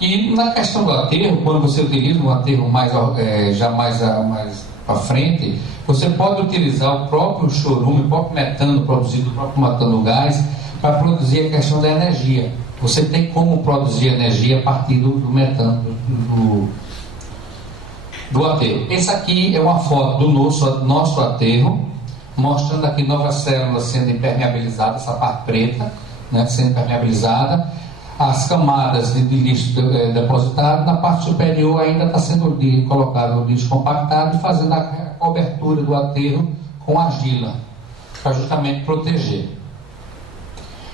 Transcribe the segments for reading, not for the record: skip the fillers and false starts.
E na questão do aterro, quando você utiliza um aterro mais para frente, você pode utilizar o próprio chorume, o próprio metano produzido, o próprio metano gás, para produzir a questão da energia. Você tem como produzir energia a partir do metano do aterro. Esse aqui é uma foto do nosso aterro, mostrando aqui novas células sendo impermeabilizadas, essa parte preta, né, sendo impermeabilizada, as camadas de lixo depositado, na parte superior ainda está sendo colocado o lixo compactado e fazendo a cobertura do aterro com argila, para justamente proteger.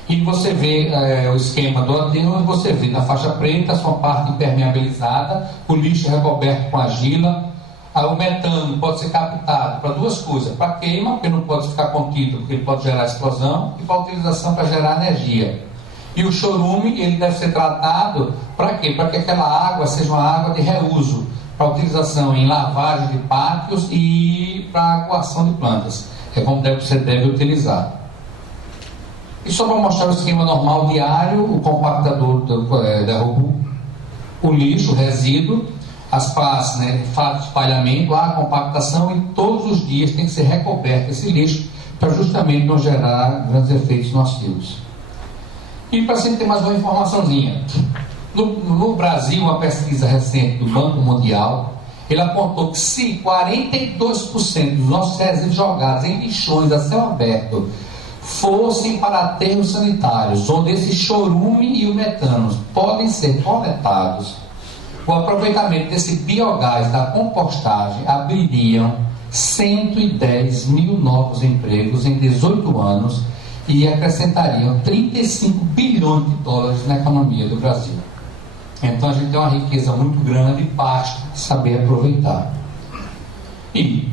E você vê o esquema do aterro, você vê na faixa preta a sua parte impermeabilizada, o lixo recoberto com argila. O metano pode ser captado para duas coisas: para queima, porque não pode ficar contido, porque ele pode gerar explosão, e para utilização para gerar energia. E o chorume, ele deve ser tratado para quê? Para que aquela água seja uma água de reuso, para utilização em lavagem de pátios e para aguação de plantas. É como você deve utilizar. E só para mostrar o esquema normal diário: o compactador derruba o lixo, o resíduo, as pás, né, fato de espalhamento, a compactação, e todos os dias tem que ser recoberto esse lixo para justamente não gerar grandes efeitos nocivos. E para sempre ter mais uma informaçãozinha, no Brasil, uma pesquisa recente do Banco Mundial, ele apontou que se 42% dos nossos resíduos jogados em lixões a céu aberto fossem para aterros sanitários, onde esse chorume e o metano podem ser coletados, o aproveitamento desse biogás da compostagem abririam 110 mil novos empregos em 18 anos e acrescentariam 35 bilhões de dólares na economia do Brasil. Então a gente tem uma riqueza muito grande e basta saber aproveitar. E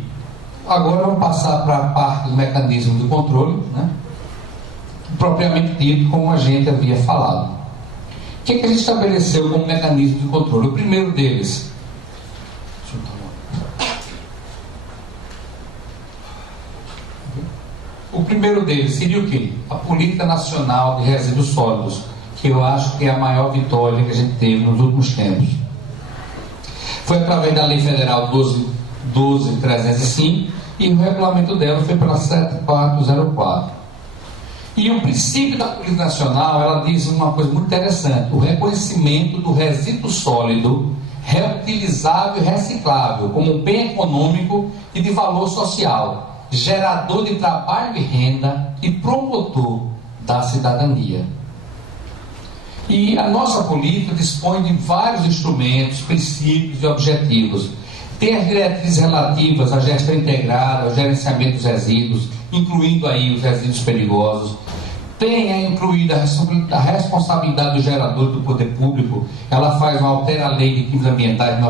agora vamos passar para a parte do mecanismo de controle, né? Propriamente dito, como a gente havia falado. O que a gente estabeleceu como mecanismo de controle? O primeiro deles, seria o quê? A Política Nacional de Resíduos Sólidos, que eu acho que é a maior vitória que a gente teve nos últimos tempos. Foi através da Lei Federal 12.305 e o regulamento dela foi pela 7404. E o princípio da Política Nacional, ela diz uma coisa muito interessante: o reconhecimento do resíduo sólido, reutilizável e reciclável como um bem econômico e de valor social, gerador de trabalho e renda e promotor da cidadania. E a nossa política dispõe de vários instrumentos, princípios e objetivos. Tem as diretrizes relativas à gestão integrada, ao gerenciamento dos resíduos, incluindo aí os resíduos perigosos. Tem incluída a responsabilidade do gerador do poder público. Ela altera a lei de crimes ambientais de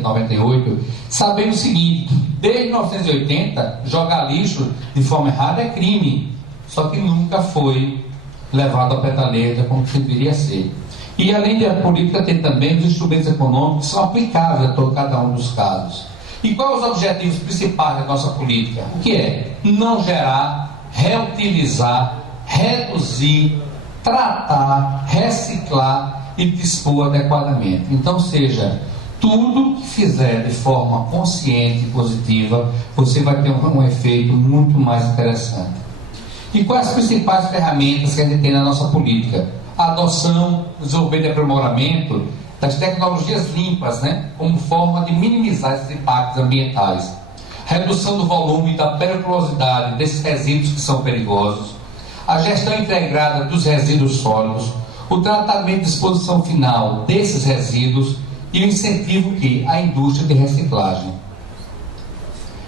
98, sabendo o seguinte: desde 1980, jogar lixo de forma errada é crime, só que nunca foi levado à petaleta como deveria ser. E além da política, tem também os instrumentos econômicos que são aplicáveis a cada um dos casos. E quais os objetivos principais da nossa política? O que é? Não gerar, reutilizar, reduzir, tratar, reciclar e dispor adequadamente. Então, seja, tudo que fizer de forma consciente e positiva, você vai ter um efeito muito mais interessante. E quais as principais ferramentas que a gente tem na nossa política? A adoção, desenvolvimento e aprimoramento das tecnologias limpas, né, como forma de minimizar esses impactos ambientais. Redução do volume e da periculosidade desses resíduos que são perigosos. A gestão integrada dos resíduos sólidos. O tratamento de disposição final desses resíduos e o incentivo à indústria de reciclagem.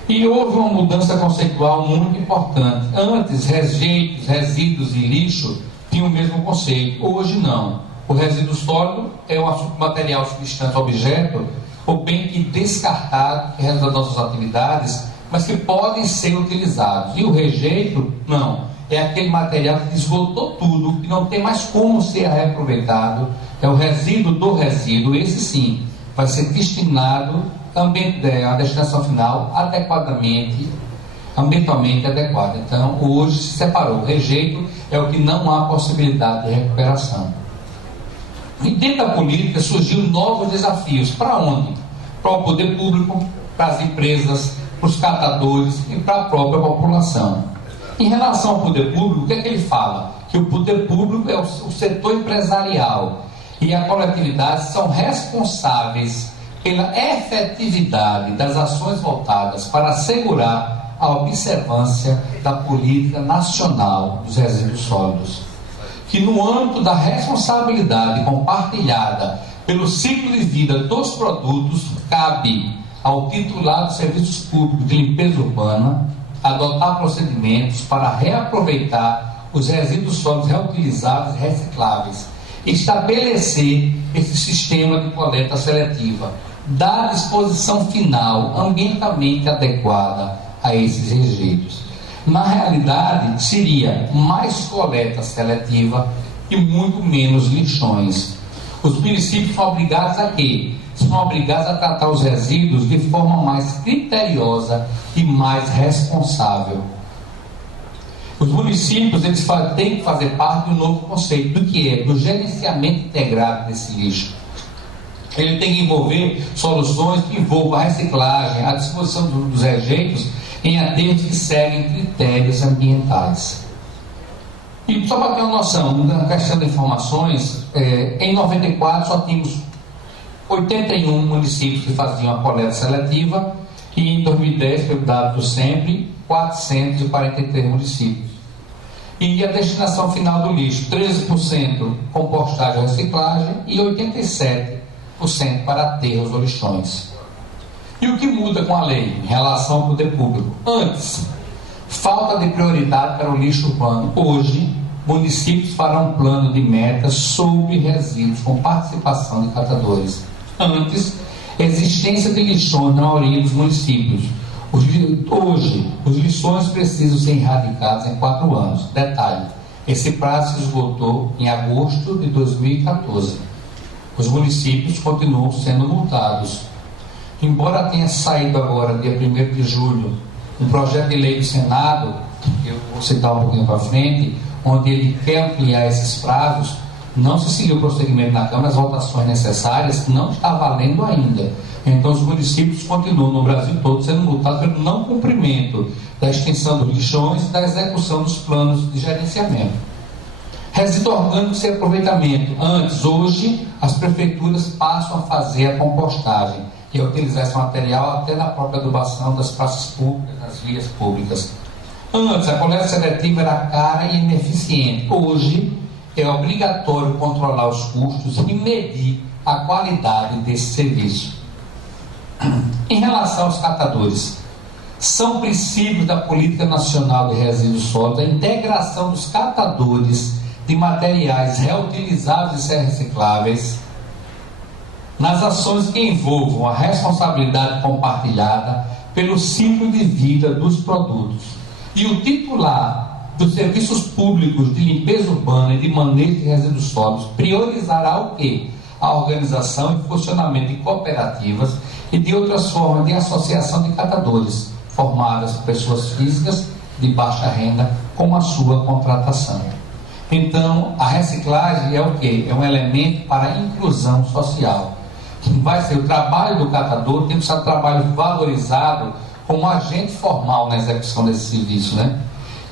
E houve uma mudança conceitual muito importante. Antes, rejeitos, resíduos e lixo tinham o mesmo conceito. Hoje não. O resíduo sólido é um material substante objeto, ou bem que descartado, que resulta das nossas atividades, mas que podem ser utilizados. E o rejeito, não. É aquele material que esgotou tudo, que não tem mais como ser reaproveitado. É o resíduo do resíduo. Esse sim vai ser destinado à destinação final adequadamente, ambientalmente adequada. Então, hoje se separou. O rejeito é o que não há possibilidade de recuperação. E dentro da política surgiu novos desafios. Para onde? Para o poder público, para as empresas, para os catadores e para a própria população. Em relação ao poder público, o que é que ele fala? Que o poder público é o setor empresarial e a coletividade são responsáveis pela efetividade das ações voltadas para assegurar a observância da política nacional dos resíduos sólidos, que no âmbito da responsabilidade compartilhada pelo ciclo de vida dos produtos, cabe ao titular dos serviços públicos de limpeza urbana adotar procedimentos para reaproveitar os resíduos sólidos reutilizáveis e recicláveis, estabelecer esse sistema de coleta seletiva, dar disposição final ambientalmente adequada a esses rejeitos. Na realidade, seria mais coleta seletiva e muito menos lixões. Os municípios são obrigados a quê? São obrigados a tratar os resíduos de forma mais criteriosa e mais responsável. Os municípios têm que fazer parte do novo conceito, do que é do gerenciamento integrado desse lixo. Ele tem que envolver soluções que envolvam a reciclagem, a disposição dos rejeitos em aterros que seguem critérios ambientais. E só para ter uma noção, na questão de informações, em 94 só tínhamos 81 municípios que faziam a coleta seletiva e em 2010, pelo dado do SEMPRE, 443 municípios. E a destinação final do lixo, 13% compostagem e reciclagem e 87% para aterros ou lixões. E o que muda com a lei em relação ao poder público? Antes, falta de prioridade para o lixo urbano. Hoje, municípios farão um plano de metas sobre resíduos com participação de catadores. Antes, existência de lixões na maioria dos municípios. Hoje, os lixões precisam ser erradicados em 4 anos. Detalhe, esse prazo se esgotou em agosto de 2014. Os municípios continuam sendo multados. Embora tenha saído agora, dia 1º de julho, um projeto de lei do Senado, que eu vou citar um pouquinho para frente, onde ele quer ampliar esses prazos, não se seguiu o procedimento na Câmara, as votações necessárias, não está valendo ainda. Então os municípios continuam no Brasil todo sendo multados pelo não cumprimento da extinção dos lixões e da execução dos planos de gerenciamento. Resíduo orgânico sem aproveitamento. Antes, hoje, as prefeituras passam a fazer a compostagem e a utilizar esse material até na própria adubação das praças públicas, das vias públicas. Antes, a coleta seletiva era cara e ineficiente. Hoje, é obrigatório controlar os custos e medir a qualidade desse serviço. Em relação aos catadores, são princípios da Política Nacional de Resíduos Sólidos a integração dos catadores de materiais reutilizáveis e recicláveis nas ações que envolvam a responsabilidade compartilhada pelo ciclo de vida dos produtos. E o titular dos serviços públicos de limpeza urbana e de manejo de resíduos sólidos priorizará o quê? A organização e funcionamento de cooperativas e de outras formas de associação de catadores, formadas por pessoas físicas de baixa renda com a sua contratação. Então, a reciclagem é o quê? É um elemento para a inclusão social. Vai ser o trabalho do catador, tem que ser um trabalho valorizado como agente formal na execução desse serviço, né?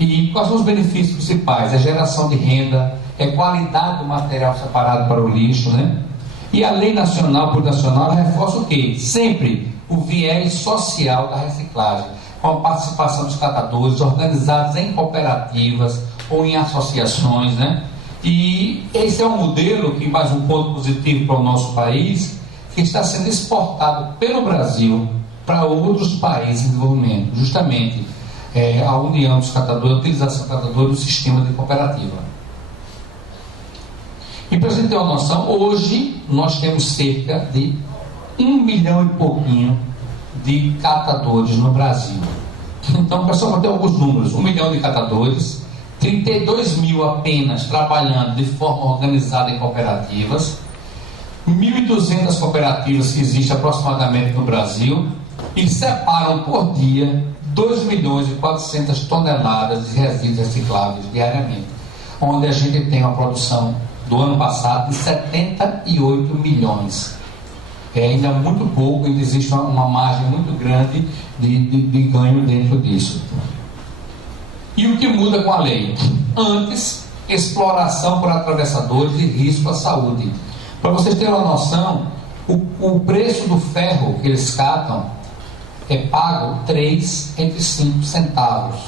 E quais são os benefícios principais? É geração de renda, é qualidade do material separado para o lixo, né? E a lei nacional, por nacional, reforça o quê? Sempre o viés social da reciclagem, com a participação dos catadores, organizados em cooperativas ou em associações, né? E esse é um modelo que, mais um ponto positivo para o nosso país, que está sendo exportado pelo Brasil para outros países em desenvolvimento, justamente a união dos catadores, a utilização dos catadores do sistema de cooperativa. E para a gente ter uma noção, hoje nós temos cerca de 1 milhão e pouquinho de catadores no Brasil. Então, pessoal, vou ter alguns números: 1 milhão de catadores, 32 mil apenas trabalhando de forma organizada em cooperativas, 1.200 cooperativas que existem aproximadamente no Brasil e separam por dia 2 milhões e 400 toneladas de resíduos recicláveis diariamente, onde a gente tem uma produção do ano passado de 78 milhões. É ainda muito pouco, ainda existe uma margem muito grande de ganho dentro disso. E o que muda com a lei? Antes, exploração por atravessadores e risco à saúde. Para vocês terem uma noção, o preço do ferro que eles catam é pago 3 entre 5 centavos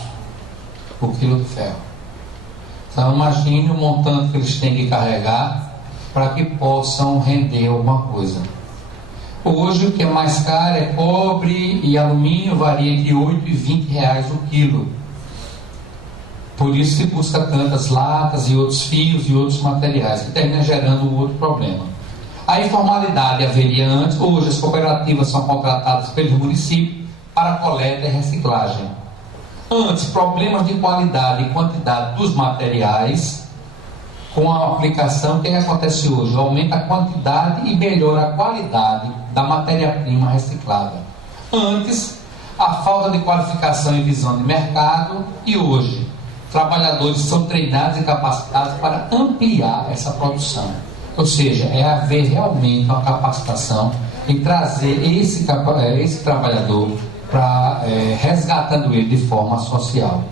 por quilo de ferro. Então imagine o montante que eles têm que carregar para que possam render alguma coisa. Hoje o que é mais caro é cobre e alumínio, varia entre 8 e 20 reais o quilo. Por isso se busca tantas latas e outros fios e outros materiais, que termina gerando um outro problema. A informalidade haveria antes, hoje as cooperativas são contratadas pelos municípios para coleta e reciclagem. Antes, problemas de qualidade e quantidade dos materiais. Com a aplicação, o que acontece hoje? Aumenta a quantidade e melhora a qualidade da matéria-prima reciclada. Antes, a falta de qualificação e visão de mercado, e hoje, trabalhadores são treinados e capacitados para ampliar essa produção. Ou seja, é haver realmente uma capacitação e trazer esse trabalhador para resgatando ele de forma social.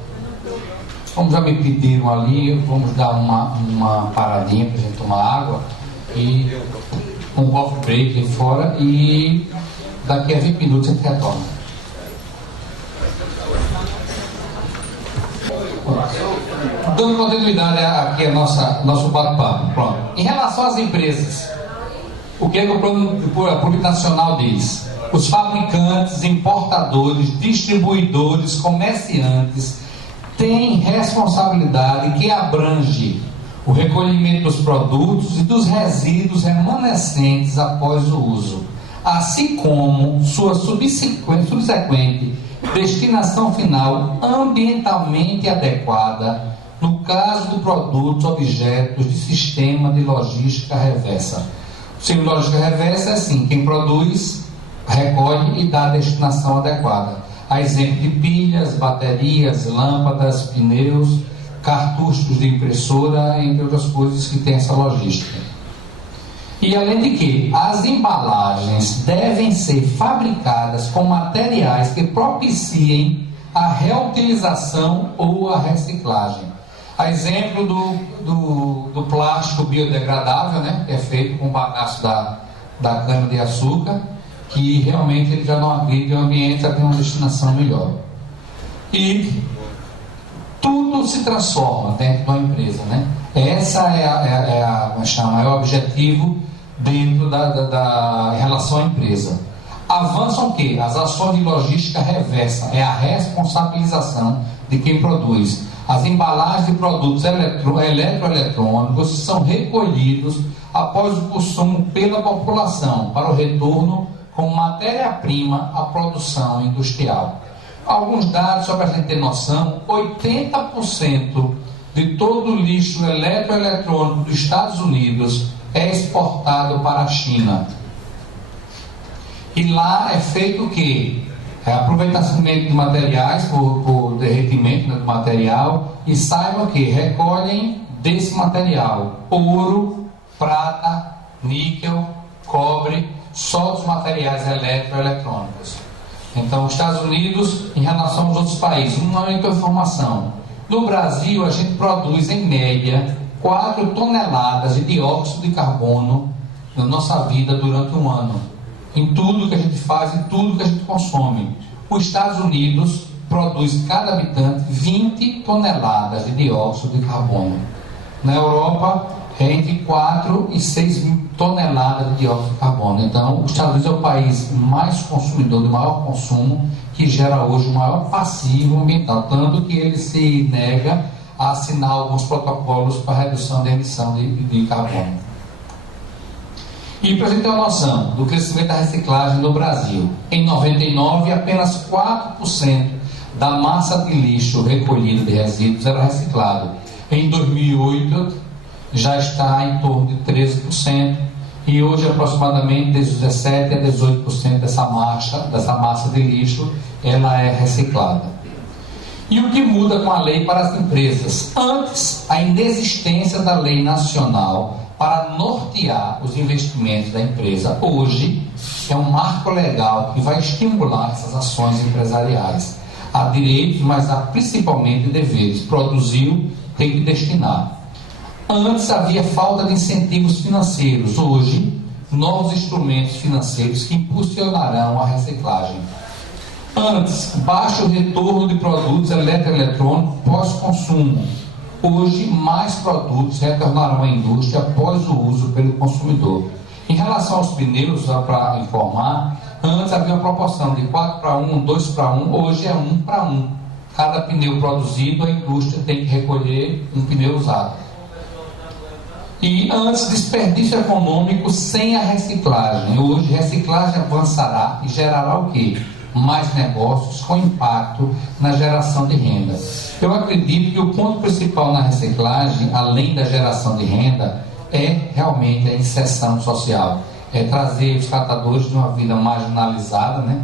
Como já me pediram ali, vamos dar uma paradinha para a gente tomar água e um coffee break aí fora, e daqui a 20 minutos a gente retorna. Dando continuidade aqui a nosso bate-papo. Pronto. Em relação às empresas, o que é que o Plano Nacional diz? Os fabricantes, importadores, distribuidores, comerciantes têm responsabilidade que abrange o recolhimento dos produtos e dos resíduos remanescentes após o uso, assim como sua subsequente destinação final ambientalmente adequada no caso de produtos objetos de sistema de logística reversa. O sistema de logística reversa é assim: quem produz, recolhe e dá a destinação adequada. A exemplo de pilhas, baterias, lâmpadas, pneus, cartuchos de impressora, entre outras coisas que tem essa logística. E além de que as embalagens devem ser fabricadas com materiais que propiciem a reutilização ou a reciclagem. A exemplo do plástico biodegradável, né, que é feito com o bagaço da cana-de-açúcar, que realmente ele já não agride o ambiente, já tem uma destinação melhor. E tudo se transforma dentro de uma empresa, né? Essa é o maior objetivo dentro em relação à empresa. Avançam o quê? As ações de logística reversa, é a responsabilização de quem produz. As embalagens de produtos eletroeletrônicos são recolhidos após o consumo pela população para o retorno como matéria-prima à produção industrial. Alguns dados só para a gente ter noção: 80% de todo o lixo eletroeletrônico dos Estados Unidos é exportado para a China. E lá é feito o quê? É aproveitamento de materiais por derretimento, né, do material, e saiba que recolhem desse material ouro, prata, níquel, cobre, só dos materiais eletroeletrônicos. Então, os Estados Unidos, em relação aos outros países, uma única informação: no Brasil, a gente produz em média 4 toneladas de dióxido de carbono na nossa vida durante um ano, em tudo que a gente faz, em tudo que a gente consome. Os Estados Unidos produz, cada habitante, 20 toneladas de dióxido de carbono. Na Europa, é entre 4 e 6 toneladas de dióxido de carbono. Então, os Estados Unidos é o país mais consumidor, de maior consumo, que gera hoje o maior passivo ambiental, tanto que ele se nega a assinar alguns protocolos para redução da emissão de carbono. E para a gente ter uma noção do crescimento da reciclagem no Brasil, em 99, apenas 4% da massa de lixo recolhida de resíduos era reciclado. Em 2008, já está em torno de 13%, e hoje aproximadamente de 17% a 18% dessa massa de lixo ela é reciclada. E o que muda com a lei para as empresas? Antes, a inexistência da lei nacional para nortear os investimentos da empresa. Hoje, é um marco legal que vai estimular essas ações empresariais. Há direitos, mas há principalmente deveres. Produziu, tem que destinar. Antes havia falta de incentivos financeiros. Hoje, novos instrumentos financeiros que impulsionarão a reciclagem. Antes, baixo retorno de produtos eletroeletrônicos pós-consumo. Hoje, mais produtos retornarão à indústria após o uso pelo consumidor. Em relação aos pneus, só para informar, antes havia uma proporção de 4:1, 2:1, hoje é 1:1. Cada pneu produzido, a indústria tem que recolher um pneu usado. E antes, desperdício econômico sem a reciclagem. Hoje, reciclagem avançará e gerará o quê? Mais negócios com impacto na geração de renda. Eu acredito que o ponto principal na reciclagem, além da geração de renda, é realmente a inserção social. É trazer os catadores de uma vida marginalizada, né,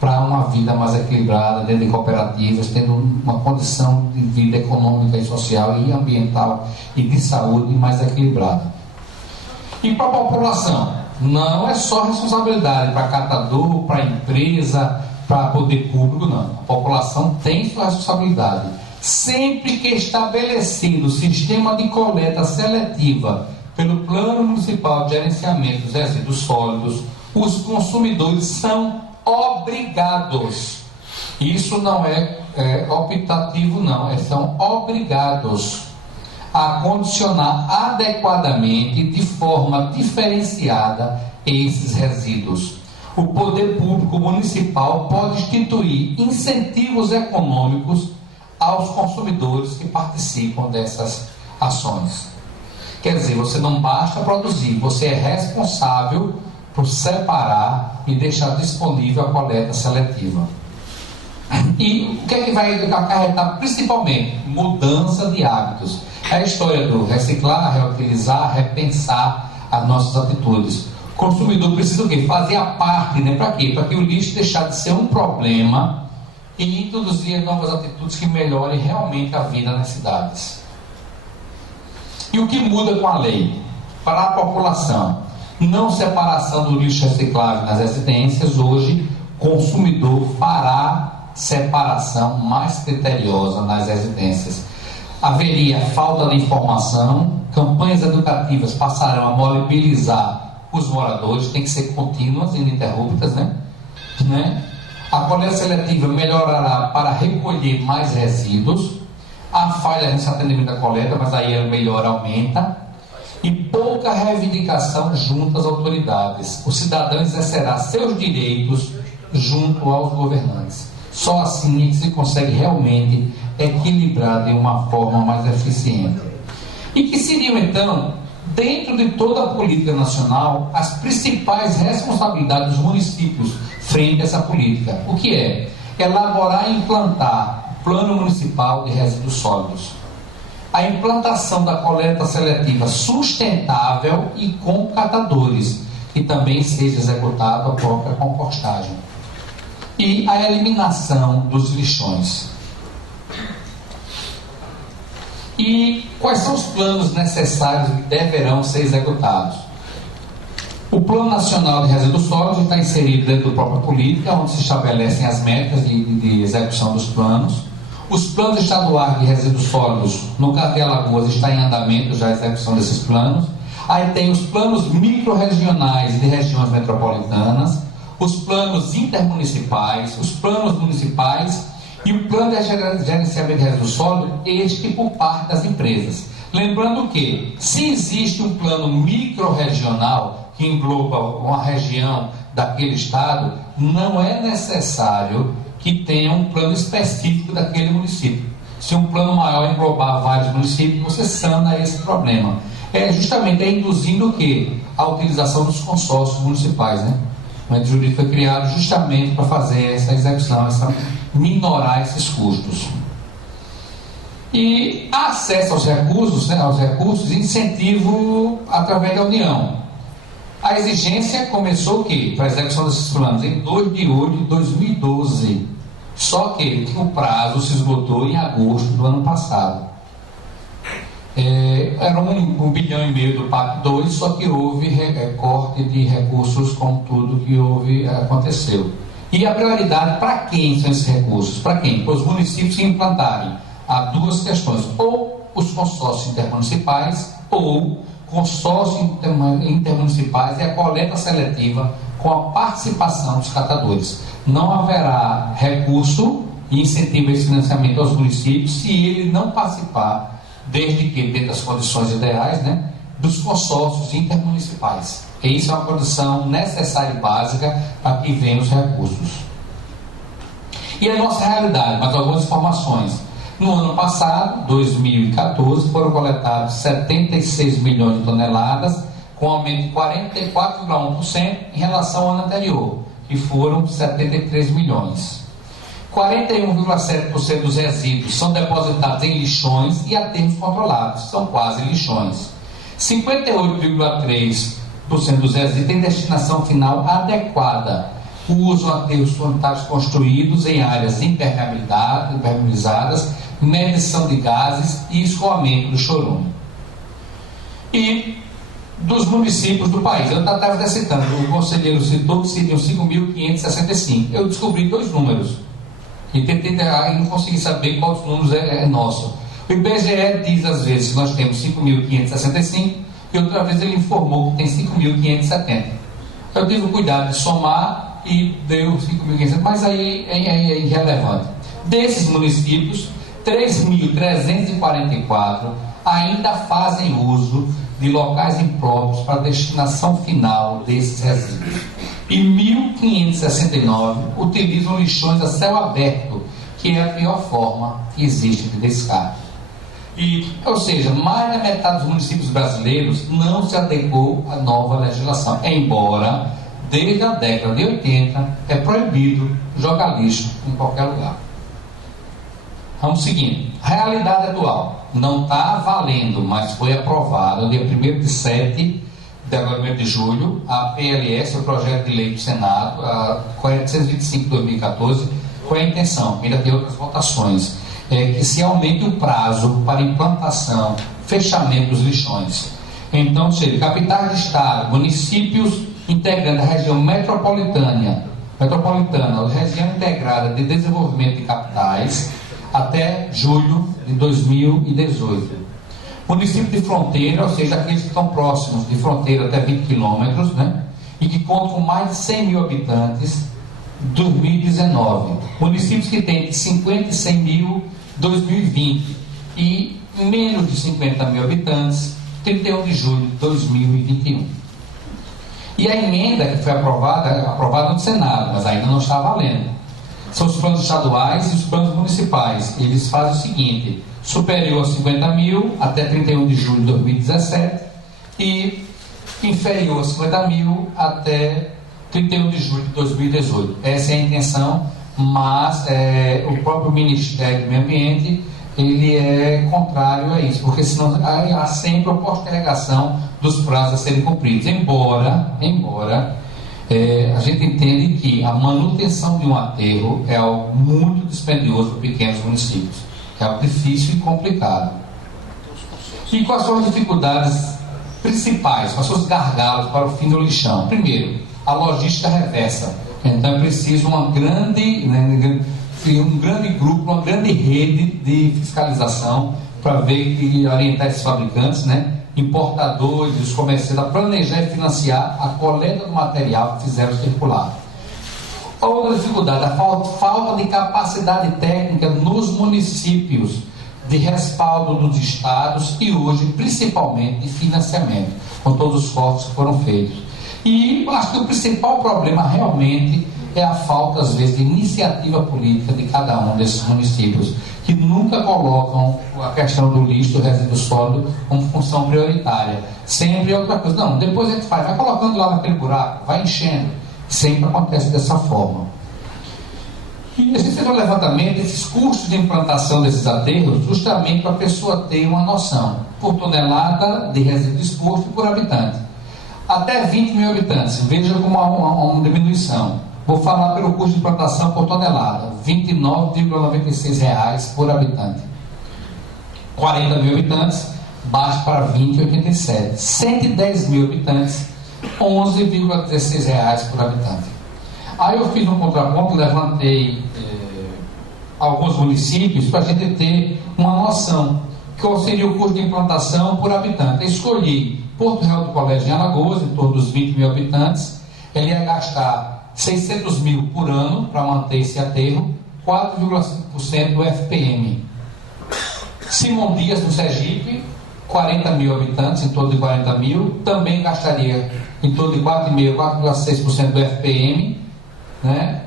para uma vida mais equilibrada, dentro de cooperativas, tendo uma condição de vida econômica e social e ambiental e de saúde mais equilibrada. E para a população, não é só responsabilidade para catador, para empresa, para poder público, não. A população tem sua responsabilidade. Sempre que estabelecido o sistema de coleta seletiva pelo Plano Municipal de Gerenciamento dos Resíduos Sólidos, os consumidores são obrigados. Isso não é optativo, não. São obrigados a condicionar adequadamente, de forma diferenciada, esses resíduos. O poder público municipal pode instituir incentivos econômicos aos consumidores que participam dessas ações. Quer dizer, você não basta produzir, você é responsável por separar e deixar disponível a coleta seletiva. E o que é que vai acarretar principalmente? Mudança de hábitos. É a história do reciclar, reutilizar, repensar as nossas atitudes. O consumidor precisa o quê? Fazer a parte, né? Para quê? Para que o lixo deixar de ser um problema e introduzir novas atitudes que melhorem realmente a vida nas cidades. E o que muda com a lei? Para a população, não separação do lixo reciclável nas residências. Hoje, o consumidor fará separação mais criteriosa nas residências. Haveria falta de informação, campanhas educativas passarão a mobilizar os moradores, tem que ser contínuas e ininterruptas, né? A coleta seletiva melhorará para recolher mais resíduos. Há falha nesse atendimento da coleta, mas aí a melhora aumenta. E pouca reivindicação junto às autoridades. O cidadão exercerá seus direitos junto aos governantes. Só assim é que se consegue realmente equilibrar de uma forma mais eficiente. E que seriam, então, dentro de toda a política nacional, as principais responsabilidades dos municípios frente a essa política? O que é? Elaborar e implantar o Plano Municipal de Resíduos Sólidos. A implantação da coleta seletiva sustentável e com catadores, que também seja executada a própria compostagem. E a eliminação dos lixões. E quais são os planos necessários que deverão ser executados? O Plano Nacional de Resíduos Sólidos está inserido dentro da própria política, onde se estabelecem as metas de execução dos planos. Os planos estaduais de resíduos sólidos, no caso de Alagoas, está em andamento já a execução desses planos. Aí tem os planos microrregionais de regiões metropolitanas, os planos intermunicipais, os planos municipais e o plano de gerenciamento de resíduos sólidos, este por parte das empresas. Lembrando que, se existe um plano microrregional que engloba uma região daquele estado, não é necessário que tenha um plano específico daquele município. Se um plano maior englobar vários municípios, você sana esse problema. É justamente induzindo o quê? A utilização dos consórcios municipais, né? O ente jurídico foi criado justamente para fazer essa execução, minorar esses custos. E acesso aos recursos, né, incentivo através da União. A exigência começou o quê? Para a execução desses planos em 2 de 8 de 2012. Só que o prazo se esgotou em agosto do ano passado. Era 1,5 bilhão do PAC 2, só que houve corte de recursos com tudo que aconteceu. E a prioridade, para quem são esses recursos? Para quem? Para os municípios se implantarem. Há duas questões: ou os consórcios intermunicipais, ou consórcios intermunicipais e a coleta seletiva com a participação dos catadores. Não haverá recurso e incentivo a esse financiamento aos municípios se ele não participar, desde que dentro das condições ideais, né, dos consórcios intermunicipais. E isso é uma condição necessária e básica para que venham os recursos. E a nossa realidade, mais algumas informações. No ano passado, 2014, foram coletados 76 milhões de toneladas, com aumento de 44,1% em relação ao ano anterior, que foram 73 milhões. 41,7% dos resíduos são depositados em lixões e aterros controlados, são quase lixões. 58,3% dos resíduos têm destinação final adequada. Usam aterros sanitários construídos em áreas impermeabilizadas, medição de gases e escoamento do chorume. E dos municípios do país, eu estava até citando, o conselheiro citou que seriam 5.565. Eu descobri dois números e tentei e não consegui saber qual dos números é nosso. O IBGE diz às vezes que nós temos 5.565 e outra vez ele informou que tem 5.570. Eu tive o cuidado de somar e deu 5.570, mas aí é irrelevante. Desses municípios, 3.344 ainda fazem uso de locais impróprios para destinação final desses resíduos. E 1.569 utilizam lixões a céu aberto, que é a pior forma que existe de descarte. Ou seja, mais da metade dos municípios brasileiros não se adequou à nova legislação, embora desde a década de 80 é proibido jogar lixo em qualquer lugar. Vamos seguindo. Realidade atual. Não está valendo, mas foi aprovado no dia 1º de julho, a PLS, o projeto de lei do Senado, a 425/2014, com a intenção, ainda tem outras votações, que se aumente o prazo para implantação, fechamento dos lixões. Então, seja capitais de estado, municípios integrantes da região metropolitana, região integrada de desenvolvimento de capitais, até julho de 2018. Município de fronteira, ou seja, aqueles que estão próximos de fronteira até 20 quilômetros, né? E que contam com mais de 100 mil habitantes, 2019. Municípios que têm de 50 e 100 mil, 2020. E menos de 50 mil habitantes, 31 de julho de 2021. E a emenda que foi aprovada no Senado, mas ainda não está valendo. São os planos estaduais e os planos municipais. Eles fazem o seguinte: superior a 50 mil até 31 de julho de 2017 e inferior a 50 mil até 31 de julho de 2018. Essa é a intenção, mas o próprio Ministério do Meio Ambiente ele é contrário a isso, porque senão há sempre a postergação dos prazos a serem cumpridos. Embora a gente entende que a manutenção de um aterro é algo muito dispendioso para pequenos municípios, é algo difícil e complicado. E quais são as dificuldades principais, quais são os gargalos para o fim do lixão? Primeiro, a logística reversa. Então é preciso um grande grupo, uma grande rede de fiscalização para ver e orientar esses fabricantes, né, importadores, os comerciantes, a planejar e financiar a coleta do material que fizeram circular. Outra dificuldade, a falta de capacidade técnica nos municípios, de respaldo dos estados e hoje, principalmente, de financiamento, com todos os cortes que foram feitos. E acho que o principal problema realmente é a falta, às vezes, de iniciativa política de cada um desses municípios, que nunca colocam a questão do lixo, do resíduo sólido, como função prioritária. Sempre é outra coisa. Não, depois a gente vai colocando lá naquele buraco, vai enchendo. Sempre acontece dessa forma. E esse seria o levantamento desses custos de implantação desses aterros, justamente para a pessoa ter uma noção, por tonelada de resíduo exposto e por habitante. Até 20 mil habitantes, veja como há uma diminuição. Vou falar pelo custo de implantação por tonelada, R$ 29,96 por habitante. 40 mil habitantes, baixa para 20,87. 110 mil habitantes, R$ 11,16 por habitante. Aí eu fiz um contraponto, levantei alguns municípios para a gente ter uma noção qual seria o custo de implantação por habitante. Eu escolhi Porto Real do Colégio em Alagoas, em torno dos 20 mil habitantes. Ele ia gastar 600 mil por ano para manter esse aterro, 4,5% do FPM. Simão Dias, no Sergipe, 40 mil habitantes, em torno de 40 mil, também gastaria em torno de 4,5%, 4,6% do FPM, né?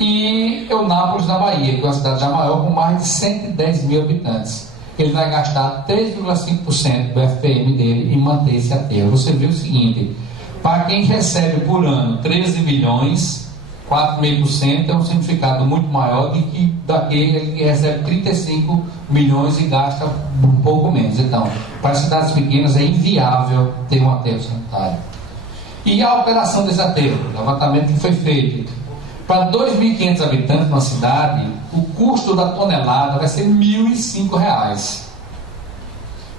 E Eunápolis, na Bahia, que é uma cidade já maior, com mais de 110 mil habitantes. Ele vai gastar 3,5% do FPM dele em manter esse aterro. Você vê o seguinte, para quem recebe por ano 13 milhões, 4,5% é um significado muito maior do que daquele que recebe 35 milhões e gasta um pouco menos. Então, para as cidades pequenas é inviável ter um aterro sanitário. E a operação desse aterro, o levantamento que foi feito, para 2.500 habitantes numa cidade, o custo da tonelada vai ser R$ 1.005.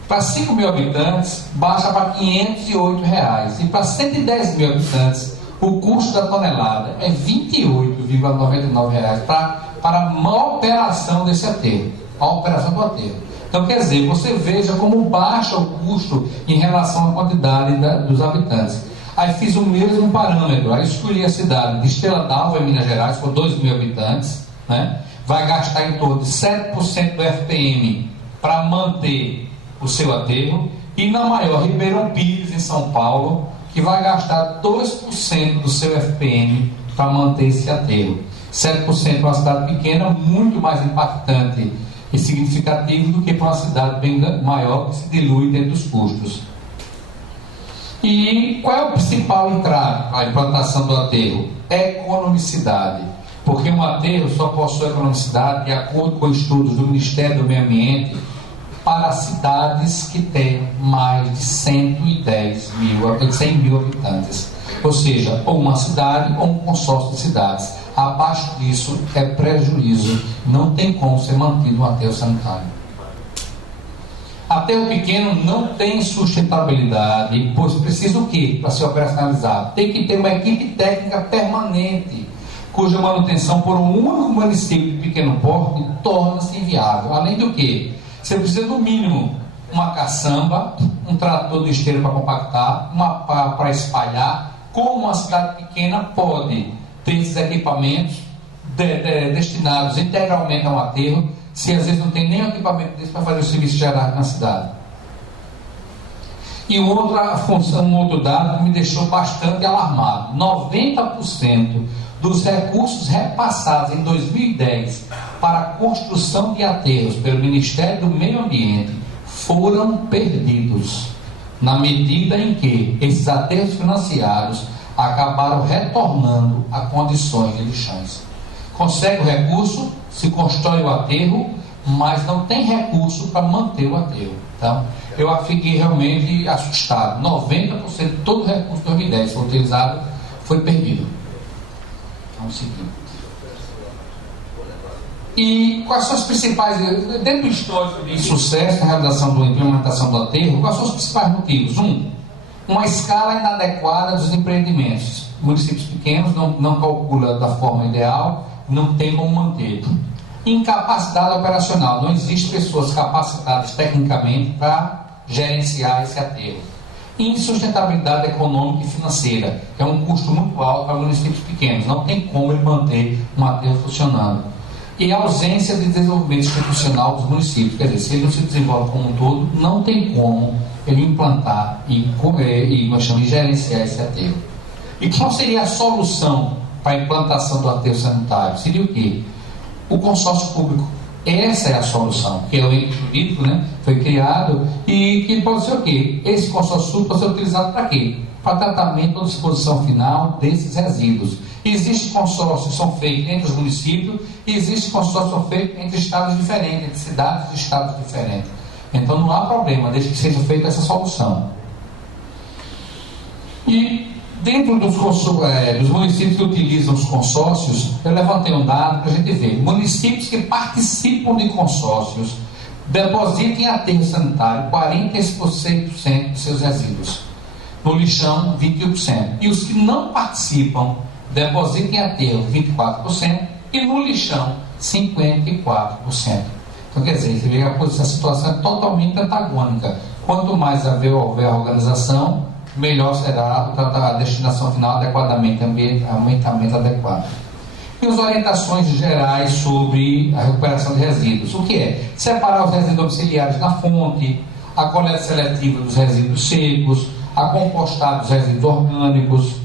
Para 5 mil habitantes, baixa para R$ 508. E para 110 mil habitantes, o custo da tonelada é R$ 28,99 para a operação desse aterro, a operação do aterro. Então, quer dizer, você veja como baixa o custo em relação à quantidade dos habitantes. Aí fiz o mesmo parâmetro, aí escolhi a cidade de Estrela d'Alva, em Minas Gerais, com 2 mil habitantes, né? Vai gastar em torno de 7% do FPM para manter o seu aterro, e na maior, Ribeirão Pires, em São Paulo, que vai gastar 2% do seu FPM para manter esse aterro. 7% para uma cidade pequena, muito mais impactante e significativo do que para uma cidade bem maior, que se dilui dentro dos custos. E qual é o principal entrave para a implantação do aterro? Economicidade. Porque um aterro só possui economicidade, de acordo com estudos do Ministério do Meio Ambiente, para cidades que têm mais de 100 mil habitantes. Ou seja, ou uma cidade ou um consórcio de cidades. Abaixo disso é prejuízo. Não tem como ser mantido um aterro sanitário. Aterro pequeno não tem sustentabilidade, pois precisa o quê para ser operacionalizado? Tem que ter uma equipe técnica permanente, cuja manutenção por um único município de pequeno porte torna-se inviável. Além do que, você precisa no mínimo uma caçamba, um trator de esteiro para compactar, uma pá para espalhar. Como uma cidade pequena pode ter esses equipamentos destinados integralmente a um aterro, se às vezes não tem nem equipamento desse para fazer o serviço geral na cidade? E um outro dado que me deixou bastante alarmado: 90% dos recursos repassados em 2010 para a construção de aterros pelo Ministério do Meio Ambiente foram perdidos, na medida em que esses aterros financiados acabaram retornando a condições de lixões. Consegue o recurso, se constrói o aterro, mas não tem recurso para manter o aterro. Então, eu fiquei realmente assustado. 90% de todo o recurso de 2010 foi utilizado, foi perdido. Vamos seguir. E quais são os principais, dentro do histórico de sucesso na realização da implementação do aterro, quais são os principais motivos? Uma escala inadequada dos empreendimentos. Municípios pequenos não calcula da forma ideal, não tem como manter. Incapacidade operacional, não existe pessoas capacitadas tecnicamente para gerenciar esse aterro. Insustentabilidade econômica e financeira, que é um custo muito alto para municípios pequenos, não tem como ele manter um aterro funcionando. E a ausência de desenvolvimento institucional dos municípios, quer dizer, se ele não se desenvolve como um todo, não tem como ele implantar e gerenciar esse aterro. E qual seria a solução para a implantação do aterro sanitário? Seria o quê? O consórcio público. Essa é a solução, que é o ente jurídico, né? Foi criado, e que pode ser o quê? Esse consórcio público pode ser utilizado para quê? Para tratamento ou disposição final desses resíduos. Existem consórcios que são feitos entre os municípios, e existem consórcios que são feitos entre estados diferentes, entre cidades e estados diferentes. Então não há problema, desde que seja feita essa solução. E Dentro dos municípios que utilizam os consórcios, eu levantei um dado para a gente ver. Municípios que participam de consórcios depositam em aterro sanitário 46% de seus resíduos. No lixão, 21%. E os que não participam depositam em aterro 24% e no lixão, 54%. Então, quer dizer, você vê a situação é totalmente antagônica. Quanto mais houver organização, melhor será a destinação final adequadamente adequado. E as orientações gerais sobre a recuperação de resíduos. O que é? Separar os resíduos domiciliares na fonte, a coleta seletiva dos resíduos secos, a compostagem dos resíduos orgânicos,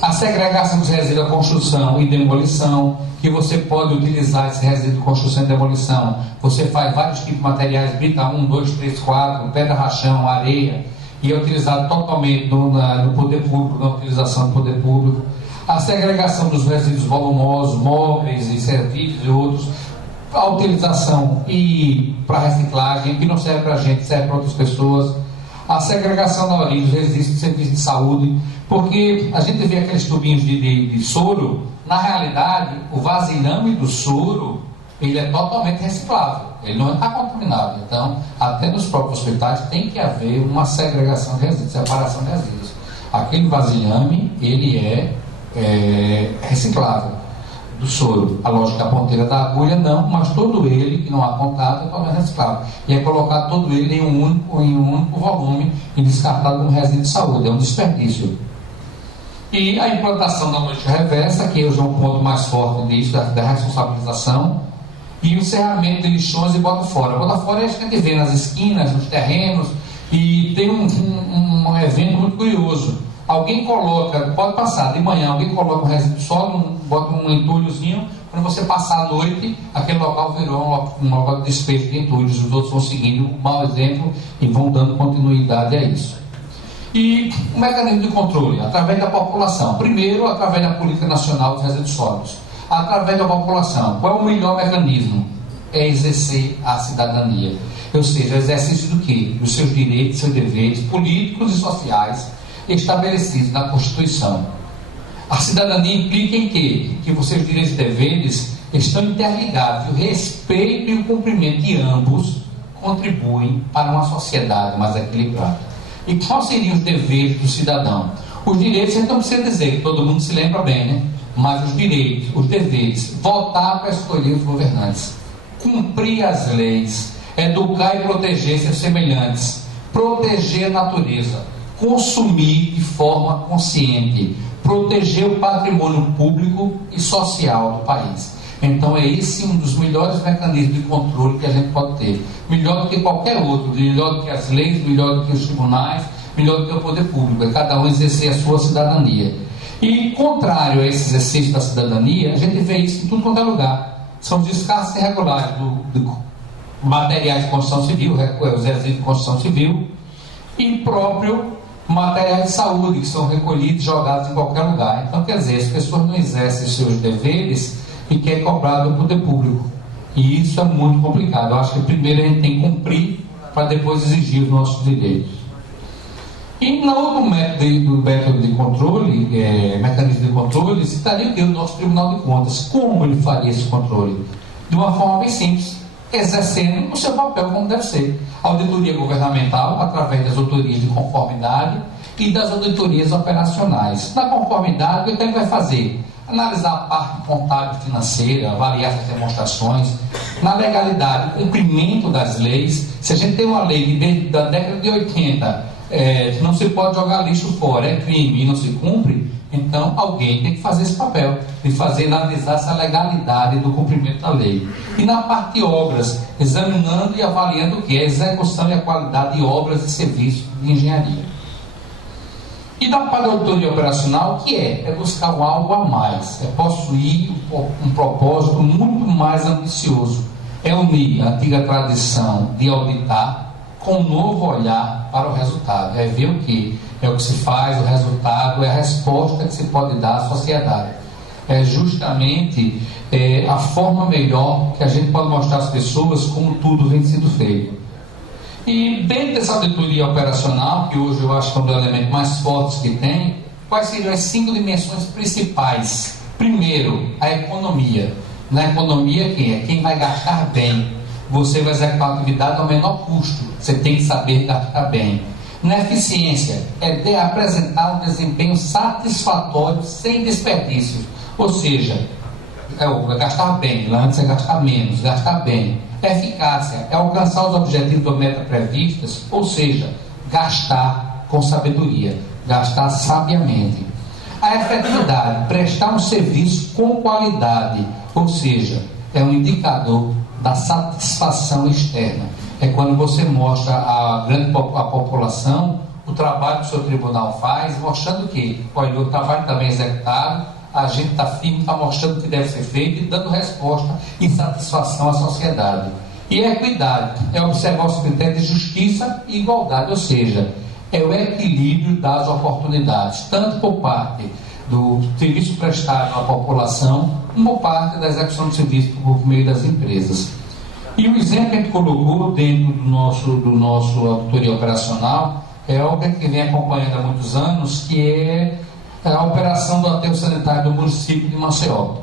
a segregação dos resíduos da construção e demolição, que você pode utilizar esse resíduo de construção e demolição. Você faz vários tipos de materiais, brita 1, 2, 3, 4, pedra rachão, areia, e é utilizado totalmente no poder público, na utilização do poder público. A segregação dos resíduos volumosos, móveis e serviços e outros, a utilização e para reciclagem, que não serve para a gente, serve para outras pessoas. A segregação na origem dos resíduos de serviço de saúde, porque a gente vê aqueles tubinhos de soro, na realidade, o vasilhame do soro, ele é totalmente reciclável, ele não está contaminado. Então, até nos próprios hospitais tem que haver uma segregação de resíduos, separação de resíduos. Aquele vasilhame, ele é reciclável do soro. A lógica da ponteira da agulha não, mas todo ele que não há contato é totalmente reciclável. E é colocar todo ele em um único volume e descartado como resíduo de saúde. É um desperdício. E a implantação da lógica reversa, que hoje é um ponto mais forte disso, da responsabilização, e o encerramento de lixões e bota fora. Bota fora a gente vê nas esquinas, nos terrenos, e tem um evento muito curioso. Alguém coloca, pode passar de manhã, alguém coloca um resíduo sólido, bota um entulhozinho, quando você passar a noite, aquele local virou um local de despejo de entulhos, os outros vão seguindo um mau exemplo e vão dando continuidade a isso. E o mecanismo de controle, através da população. Primeiro, através da Política Nacional de Resíduos Sólidos. Através da população. Qual é o melhor mecanismo? É exercer a cidadania. Ou seja, o exercício do quê? Dos seus direitos, seus deveres políticos e sociais estabelecidos na Constituição. A cidadania implica em quê? Que os seus direitos e deveres estão interligados. O respeito e o cumprimento de ambos contribuem para uma sociedade mais equilibrada. E quais seriam os deveres do cidadão? Os direitos, a gente não precisa dizer, que todo mundo se lembra bem, né? Mas os direitos, os deveres: votar para escolher os governantes, cumprir as leis, educar e proteger seus semelhantes, proteger a natureza, consumir de forma consciente, proteger o patrimônio público e social do país. Então é esse um dos melhores mecanismos de controle que a gente pode ter. Melhor do que qualquer outro, melhor do que as leis, melhor do que os tribunais, melhor do que o poder público. É cada um exercer a sua cidadania. E contrário a esse exercício da cidadania, a gente vê isso em tudo quanto é lugar. São descartes irregulares do materiais de construção civil, os resíduos de construção civil, e próprio materiais de saúde que são recolhidos e jogados em qualquer lugar. Então, quer dizer, as pessoas não exercem os seus deveres e querem cobrar do poder público. E isso é muito complicado. Eu acho que primeiro a gente tem que cumprir para depois exigir os nossos direitos. E no outro método de controle, mecanismo de controle, citaria o nosso Tribunal de Contas. Como ele faria esse controle? De uma forma bem simples, exercendo o seu papel como deve ser. Auditoria governamental, através das auditorias de conformidade e das auditorias operacionais. Na conformidade, o que ele vai fazer? Analisar a parte contábil financeira, avaliar as demonstrações. Na legalidade, o cumprimento das leis. Se a gente tem uma lei da década de 80, não se pode jogar lixo fora, é crime e não se cumpre, então alguém tem que fazer esse papel, de analisar essa legalidade do cumprimento da lei. E na parte de obras, examinando e avaliando o que é a execução e a qualidade de obras e serviços de engenharia. E da parte da auditoria operacional, o que é? É buscar algo a mais, é possuir um propósito muito mais ambicioso, é unir a antiga tradição de auditar com um novo olhar para o resultado. É ver o que? É o que se faz, o resultado, é a resposta que se pode dar à sociedade. É justamente a forma melhor que a gente pode mostrar às pessoas como tudo vem sendo feito. E dentro dessa auditoria operacional, que hoje eu acho que é um dos elementos mais fortes que tem, quais seriam as 5 dimensões principais? Primeiro, a economia. Na economia, quem é? Quem vai gastar bem. Você vai executar a atividade ao menor custo. Você tem que saber gastar bem. Na eficiência, é apresentar um desempenho satisfatório, sem desperdícios. Ou seja, gastar bem, lá antes é gastar menos, gastar bem. Eficácia é alcançar os objetivos da meta previstas, ou seja, gastar com sabedoria, gastar sabiamente. A efetividade, prestar um serviço com qualidade, ou seja, é um indicador da satisfação externa. É quando você mostra a população o trabalho que o seu tribunal faz, mostrando que, olha, o trabalho está bem executado, a gente está firme, está mostrando o que deve ser feito e dando resposta e satisfação à sociedade. E a equidade é observar os critérios de justiça e igualdade, ou seja, é o equilíbrio das oportunidades, tanto por parte do serviço prestado à população, como por parte da execução do serviço por meio das empresas. E o exemplo que a gente colocou dentro do nosso auditoria operacional é algo que a gente vem acompanhando há muitos anos, que é a operação do aterro sanitário do município de Maceió.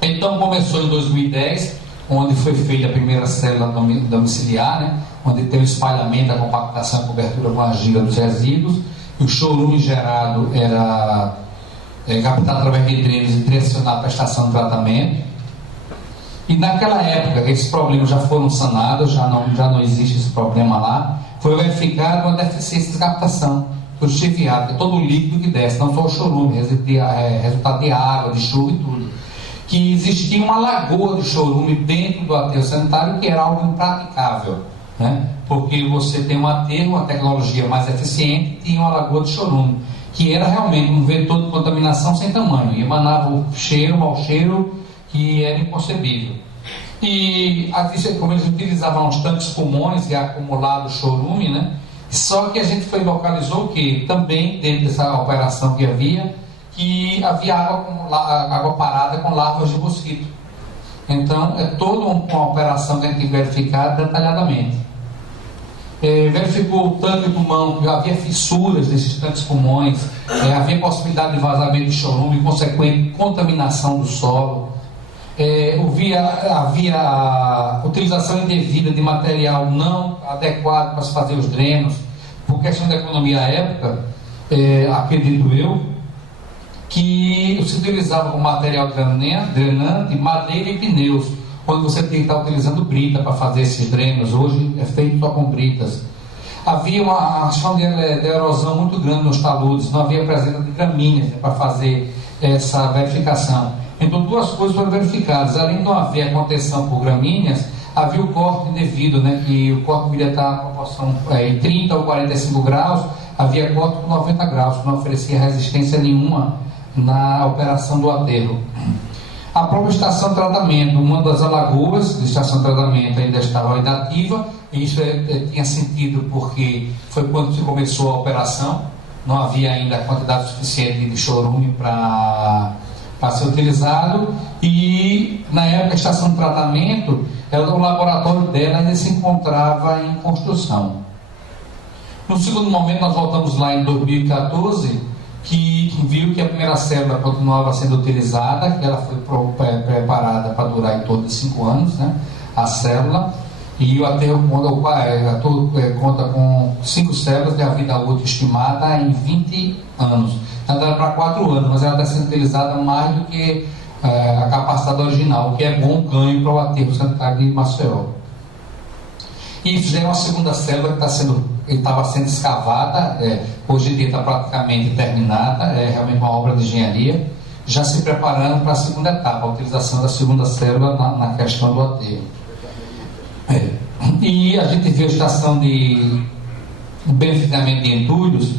Então começou em 2010, onde foi feita a primeira célula domiciliar, né, onde tem o espalhamento, a compactação e cobertura com argila dos resíduos, e o chorume gerado era captado através de drenos e direcionado para a estação de tratamento. E naquela época, esses problemas já foram sanados, já não existe esse problema lá. Foi verificado uma deficiência de captação do chiviado, que é todo o líquido que desce, não só o chorume, resultado de água, de chuva e tudo. Que existia uma lagoa de chorume dentro do aterro sanitário, que era algo impraticável, né? Porque você tem um aterro, uma tecnologia mais eficiente, e tinha uma lagoa de chorume, que era realmente um vetor de contaminação sem tamanho, e emanava o cheiro, mau cheiro, que era inconcebível. E como eles utilizavam os tanques pulmões e acumulado chorume, né? Só que a gente localizou que também dentro dessa operação que havia água parada com larvas de mosquito. Então é toda uma operação que a gente tem que verificar detalhadamente. Verificou o tanque pulmão, que havia fissuras nesses tanques pulmões, havia possibilidade de vazamento de chorume, consequente contaminação do solo. Havia a utilização indevida de material não adequado para se fazer os drenos, por questão da economia à época, acredito eu, que se utilizava como material drenante madeira e pneus, quando você tem que estar utilizando brita para fazer esses drenos. Hoje é feito só com britas. Havia uma ação de erosão muito grande nos taludes, não havia presença de gramíneas, né, para fazer essa verificação. Então, duas coisas foram verificadas. Além de não haver a contenção por gramíneas, havia o corte indevido, né, que o corte deveria estar na proporção em 30 ou 45 graus, havia corte por 90 graus, que não oferecia resistência nenhuma na operação do aterro. A própria estação de tratamento, uma das alagoas de estação de tratamento ainda estava inativa, e isso tinha sentido porque foi quando se começou a operação, não havia ainda a quantidade suficiente de chorume para ser utilizado, e na época a estação de tratamento, o laboratório dela ainda se encontrava em construção. No segundo momento, nós voltamos lá em 2014, que viu que a primeira célula continuava sendo utilizada, que ela foi preparada para durar em torno de 5 anos, né, a célula, e o aterro conta com 5 células de a vida útil estimada em 20 anos. Ela era para 4 anos, mas ela está sendo utilizada mais do que a capacidade original, o que é bom ganho para o aterro sanitário de Maceió. E fizeram uma segunda célula que estava sendo escavada, hoje em dia está praticamente terminada, é realmente uma obra de engenharia, já se preparando para a segunda etapa, a utilização da segunda célula na questão do aterro. E a gente viu a estação de beneficiamento de entulhos,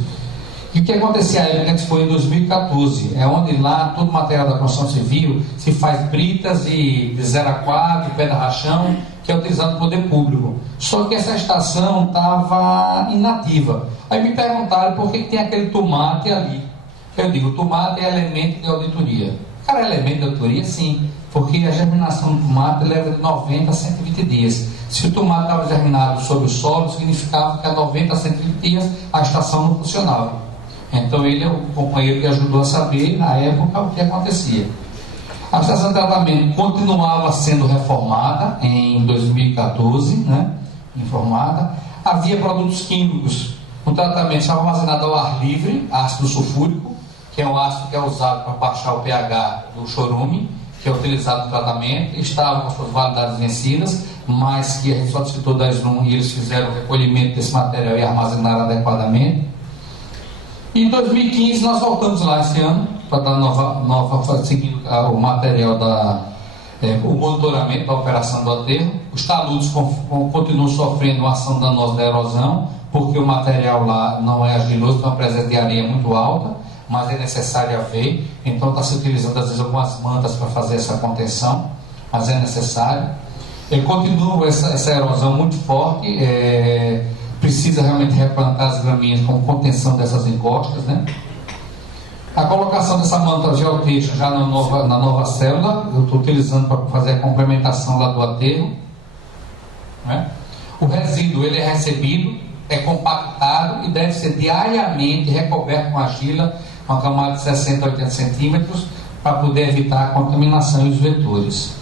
e o que acontecia aí, que foi em 2014, é onde lá todo o material da construção civil se faz britas de 0 a 4, pedra rachão, que é utilizado no poder público. Só que essa estação estava inativa. Aí me perguntaram por que tem aquele tomate ali. Eu digo, o tomate é elemento de auditoria. Cara, é elemento de auditoria? Sim, porque a germinação do tomate leva de 90 a 120 dias. Se o tomate estava germinado sobre o solo, significava que a 90 a 120 dias a estação não funcionava. Então ele é o companheiro que ajudou a saber, na época, o que acontecia. A estação de tratamento continuava sendo reformada em 2014, né? Informada. Havia produtos químicos. O tratamento estava armazenado ao ar livre, ácido sulfúrico, que é um ácido que é usado para baixar o pH do chorume, que é utilizado no tratamento. Estava com suas validades vencidas, mas que a gente solicitou da SNUM e eles fizeram o recolhimento desse material e armazenaram adequadamente. Em 2015 nós voltamos lá esse ano para dar seguindo o material o monitoramento da operação do aterro. Os taludes continuam sofrendo uma ação danosa da erosão, porque o material lá não é argiloso, tem uma presença de areia muito alta, mas é necessário haver. Então está se utilizando às vezes algumas mantas para fazer essa contenção, mas é necessário. Continua essa erosão muito forte, precisa realmente replantar as gramíneas com contenção dessas encostas, né? A colocação dessa manta geotexta já na nova célula, eu estou utilizando para fazer a complementação lá do aterro, né? O resíduo ele é recebido, é compactado e deve ser diariamente recoberto com argila, uma camada de 60 a 80 centímetros, para poder evitar a contaminação e os vetores.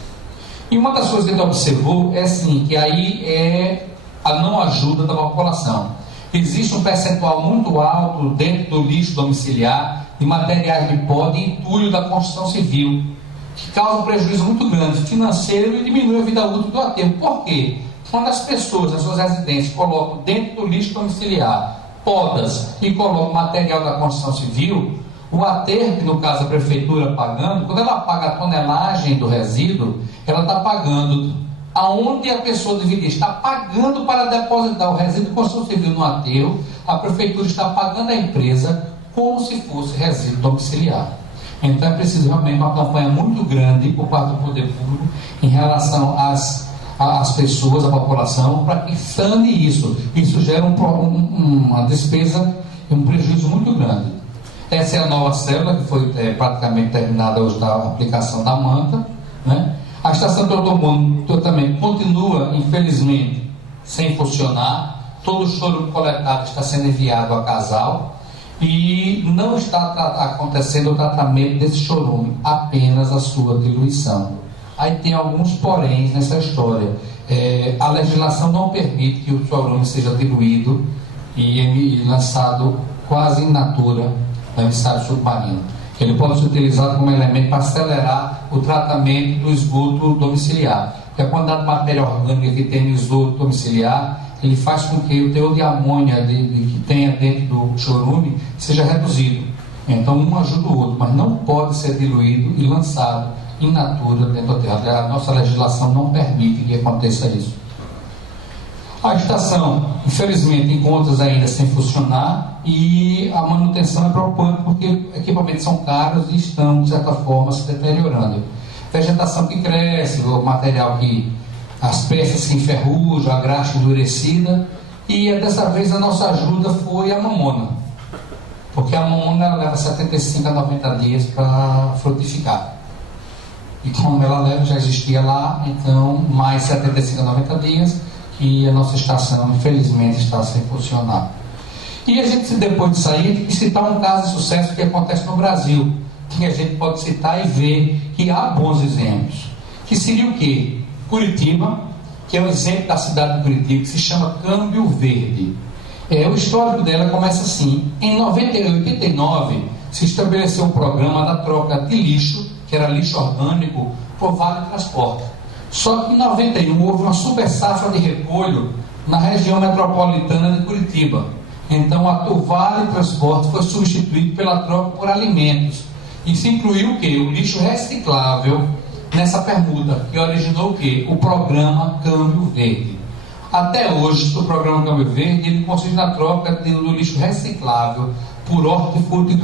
E uma das coisas que a gente observou é assim, que aí é a não ajuda da população. Existe um percentual muito alto dentro do lixo domiciliar de materiais de pó e entulho da construção civil, que causa um prejuízo muito grande financeiro e diminui a vida útil do aterro. Por quê? Quando as pessoas nas suas residências colocam dentro do lixo domiciliar podas e colocam material da construção civil, o aterro, que no caso a prefeitura pagando, quando ela paga a tonelagem do resíduo, ela está pagando aonde a pessoa deveria estar pagando para depositar o resíduo de construção civil no aterro, a prefeitura está pagando a empresa como se fosse resíduo domiciliar. Então é preciso realmente uma campanha muito grande por parte do poder público em relação às pessoas, à população, para que sane isso. Isso gera uma despesa e um prejuízo muito grande. Essa é a nova célula que foi praticamente terminada hoje da aplicação da manta, né? A estação de tratamento continua, infelizmente, sem funcionar. Todo o choro coletado está sendo enviado a Casal e não está acontecendo o tratamento desse chorume, apenas a sua diluição. Aí tem alguns poréns nessa história. A legislação não permite que o chorume seja diluído e lançado quase in natura no emissário submarino. Ele pode ser utilizado como elemento para acelerar o tratamento do esgoto domiciliar. Porque a quantidade de matéria orgânica que tem no esgoto domiciliar, ele faz com que o teor de amônia que tenha dentro do chorume seja reduzido. Então um ajuda o outro, mas não pode ser diluído e lançado in natura dentro do aterro. A nossa legislação não permite que aconteça isso. A estação, infelizmente, encontra ainda sem funcionar e a manutenção é preocupante porque equipamentos são caros e estão, de certa forma, se deteriorando. Vegetação que cresce, o material que... as peças se enferrujam, a graxa endurecida, e dessa vez a nossa ajuda foi a mamona. Porque a mamona ela leva 75 a 90 dias para frutificar. E como ela leva, já existia lá, então mais 75 a 90 dias, que a nossa estação, infelizmente, está sem funcionar. E a gente, depois de sair, tem que citar um caso de sucesso que acontece no Brasil, que a gente pode citar e ver que há bons exemplos. Que seria o quê? Curitiba, que é o exemplo da cidade de Curitiba, que se chama Câmbio Verde. O histórico dela começa assim. Em 89, se estabeleceu um programa da troca de lixo, que era lixo orgânico, por vale transporte. Só que em 91 houve uma super safra de recolho na região metropolitana de Curitiba. Então o vale transporte foi substituído pela troca por alimentos. E se incluiu o quê? O lixo reciclável nessa permuta, que originou o quê? O programa Câmbio Verde. Até hoje, o programa Câmbio Verde ele consiste na troca do lixo reciclável por hortifruti e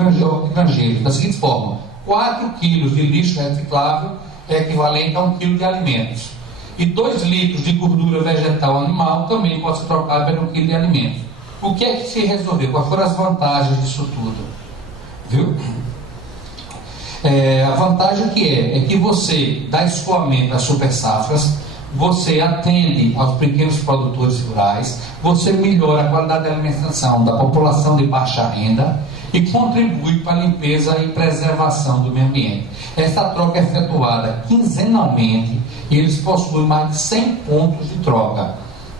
granjeiro. Da seguinte forma: 4 quilos de lixo reciclável é equivalente a 1 quilo de alimentos. E 2 litros de gordura vegetal animal também pode ser trocado por 1 quilo de alimentos. O que é que se resolveu? Quais foram as vantagens disso tudo? Viu? A vantagem que é que você dá escoamento às super safras, você atende aos pequenos produtores rurais, você melhora a qualidade da alimentação da população de baixa renda e contribui para a limpeza e preservação do meio ambiente. Essa troca é efetuada quinzenalmente e eles possuem mais de 100 pontos de troca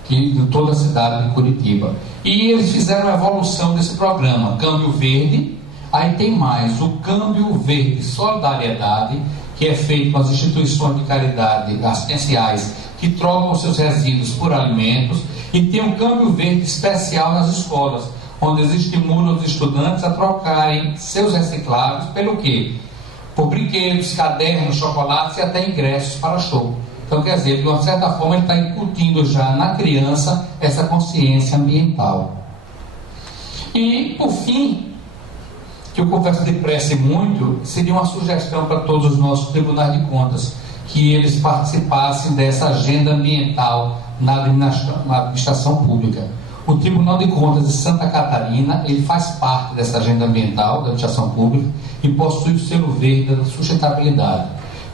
de toda a cidade de Curitiba. E eles fizeram a evolução desse programa, Câmbio Verde. Aí tem mais o Câmbio Verde Solidariedade, que é feito com as instituições de caridade assistenciais que trocam seus resíduos por alimentos, e tem o Câmbio Verde Especial nas escolas, onde eles estimulam os estudantes a trocarem seus recicláveis pelo quê? Por brinquedos, cadernos, chocolates e até ingressos para show. Então, quer dizer, de uma certa forma, ele está incutindo já na criança essa consciência ambiental. E, por fim, que eu confesso que depresse muito, seria uma sugestão para todos os nossos tribunais de contas, que eles participassem dessa agenda ambiental na administração pública. O Tribunal de Contas de Santa Catarina, ele faz parte dessa agenda ambiental da administração pública e possui o selo verde da sustentabilidade.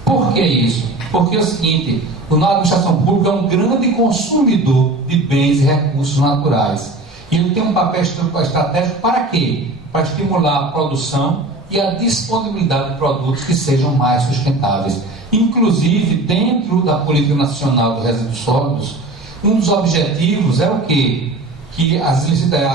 Por que isso? Porque é o seguinte, a administração pública é um grande consumidor de bens e recursos naturais. E ele tem um papel estratégico para quê? Para estimular a produção e a disponibilidade de produtos que sejam mais sustentáveis. Inclusive, dentro da Política Nacional de Resíduos Sólidos, um dos objetivos é o quê? Que a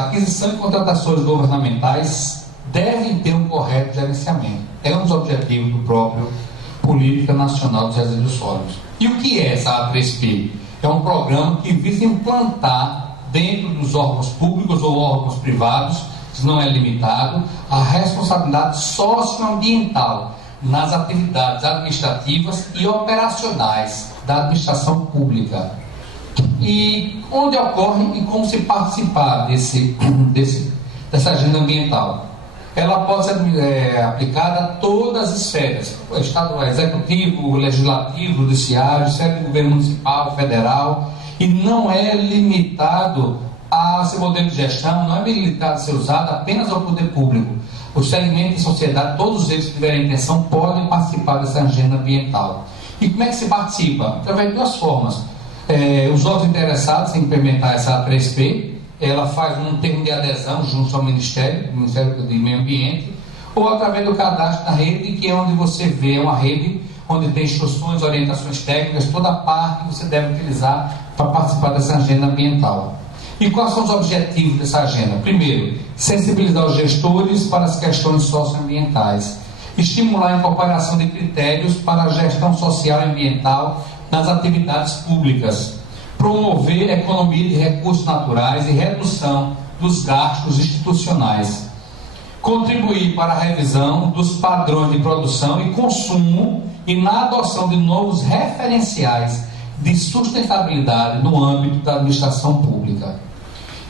aquisição e contratações governamentais devem ter um correto gerenciamento. É um dos objetivos do próprio Política Nacional de Resíduos Sólidos. E o que é essa A3P? É um programa que visa implantar dentro dos órgãos públicos ou órgãos privados, isso não é limitado, a responsabilidade socioambiental nas atividades administrativas e operacionais da administração pública. E onde ocorre e como se participar dessa agenda ambiental? Ela pode ser aplicada a todas as esferas, Estado executivo, legislativo, judiciário, esfera de governo municipal, federal, e não é limitado a seu modelo de gestão, não é limitado a ser usado apenas ao poder público. Os segmentos de sociedade, todos eles que tiverem intenção, podem participar dessa agenda ambiental. E como é que se participa? Através de duas formas. Os órgãos interessados em implementar essa A3P, ela faz um termo de adesão junto ao Ministério do Meio Ambiente, ou através do cadastro na rede, que é onde você vê uma rede onde tem instruções, orientações técnicas, toda a parte que você deve utilizar para participar dessa agenda ambiental. E quais são os objetivos dessa agenda? Primeiro, sensibilizar os gestores para as questões socioambientais, estimular a incorporação de critérios para a gestão social e ambiental nas atividades públicas, promover a economia de recursos naturais e redução dos gastos institucionais, contribuir para a revisão dos padrões de produção e consumo e na adoção de novos referenciais de sustentabilidade no âmbito da administração pública.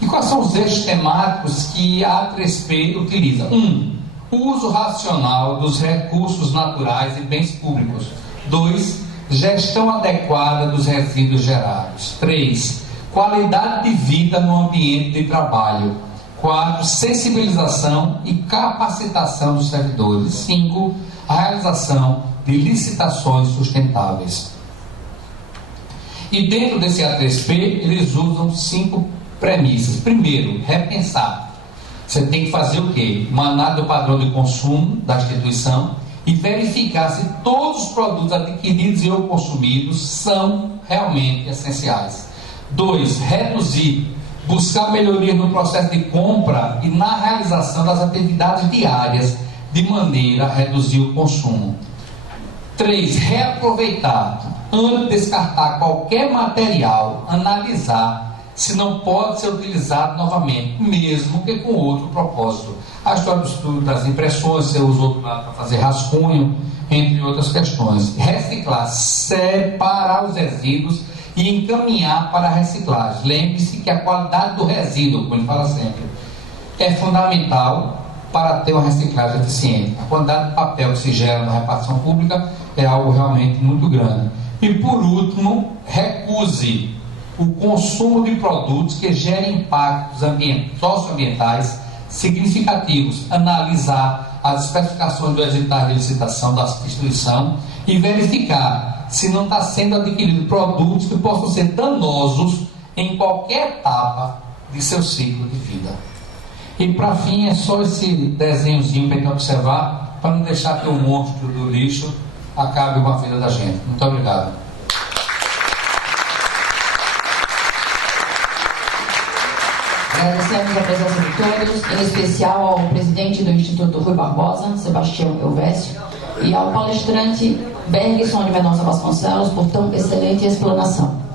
E quais são os eixos temáticos que a A3P utiliza? 1. O uso racional dos recursos naturais e bens públicos. 2. Gestão adequada dos resíduos gerados. 3. Qualidade de vida no ambiente de trabalho. 4. Sensibilização e capacitação dos servidores. 5. A realização de licitações sustentáveis. E dentro desse A3P, eles usam 5 premissas. Primeiro, repensar. Você tem que fazer o quê? Uma análise do padrão de consumo da instituição e verificar se todos os produtos adquiridos e ou consumidos são realmente essenciais. 2. Reduzir. Buscar melhoria no processo de compra e na realização das atividades diárias, de maneira a reduzir o consumo. 3. Reaproveitar. Antes de descartar qualquer material, analisar se não pode ser utilizado novamente, mesmo que com outro propósito. A história do estudo das impressões, você usou para fazer rascunho, entre outras questões. Reciclar, separar os resíduos e encaminhar para a reciclagem. Lembre-se que a qualidade do resíduo, como ele fala sempre, é fundamental para ter uma reciclagem eficiente. A quantidade de papel que se gera na repartição pública é algo realmente muito grande. E por último, recuse o consumo de produtos que gerem impactos socioambientais significativos, analisar as especificações do edital de licitação da instituição e verificar se não está sendo adquirido produtos que possam ser danosos em qualquer etapa de seu ciclo de vida. E para fim é só esse desenhozinho para a gente observar, para não deixar que o monstro do lixo acabe com a vida da gente. Muito obrigado. Agradecemos a presença de todos, em especial ao presidente do Instituto Rui Barbosa, Sebastião Elvésio, e ao palestrante Bergson de Mendonça Vasconcelos por tão excelente explanação.